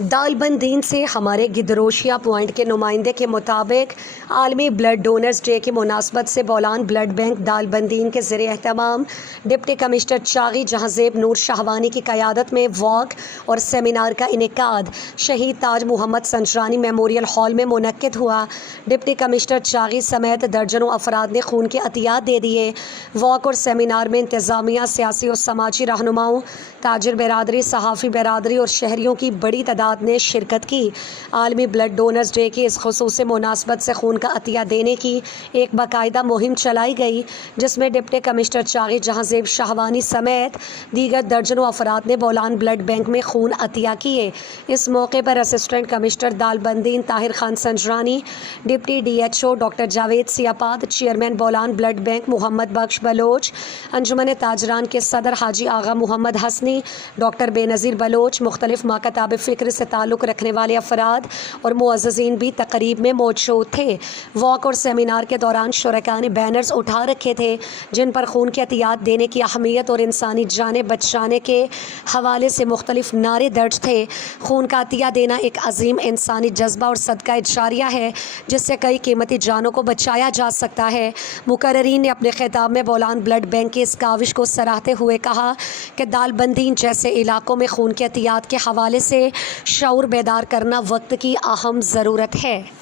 दालबंदीन से हमारे गिदरोशिया पॉइंट के नुमाइंदे के मुताबिक आलमी ब्लड डोनर्स डे की मुनासबत से बौलान ब्लड बैंक दालबंदीन के ज़रिए एहतमाम डिप्टी कमिश्नर चागी जहांज़ेब नूर शाहवानी की क़यादत में वॉक और सेमिनार का इनेकाद शहीद ताज मोहम्मद संजरानी मेमोरियल हॉल में मुनक्किद हुआ। डिप्टी कमिश्नर चागी समेत दर्जनों अफराद ने खून के अतियात दे दिए। वॉक और सेमिनार में इंतज़ामिया, सियासी और समाजी रहनुमाओं, ताजिर बिरादरी, सहाफ़ी बिरादरी और शहरियों की बड़ी तादाद ने शिरकत की। आलमी ब्लड डोनर्स डे की इस ख़ुसूसी मुनासबत से खून का अतिया देने की एक बाकायदा मुहिम चलाई गई, जिसमें डिप्टी कमिश्नर चागी जहांज़ेब शाहवानी समेत दीगर दर्जनों अफराद ने बौलान ब्लड बैंक में खून अतिया किए। इस मौके पर assistant commissioner Dalbandin Tahir Khan Sanjrani, deputy DHO doctor Javed Siapad, chairman Bolan blood bank Mohammad Bakhsh Baloch, अंजुमन ताजरान के सदर हाजी आगा मोहम्मद हसनी, डॉक्टर बेनज़ीर बलोच, मुख्तलिफ माकताब फ़िक्र से ताल्लुक़ रखने वाले अफराद और मुअज़्ज़ज़ीन भी तकरीब में मौजूद थे। वॉक और सेमिनार के दौरान शुरका ने बैनर्स उठा रखे थे, जिन पर खून के अतियात देने की अहमियत और इंसानी जानें बचाने के हवाले से मुख्तलिफ नारे दर्ज थे। खून का अतिया देना एक अजीम इंसानी जज्बा और सदका जारिया है, जिससे कई कीमती जानों को बचाया जा सकता है। मुकर्रीन ने अपने खिताब में बौलान ब्लड बैंक की इस काविश को सराहते हुए कहा कि दालबंदीन जैसे इलाकों में खून के अतियात के हवाले से शऊर बेदार करना वक्त की अहम ज़रूरत है।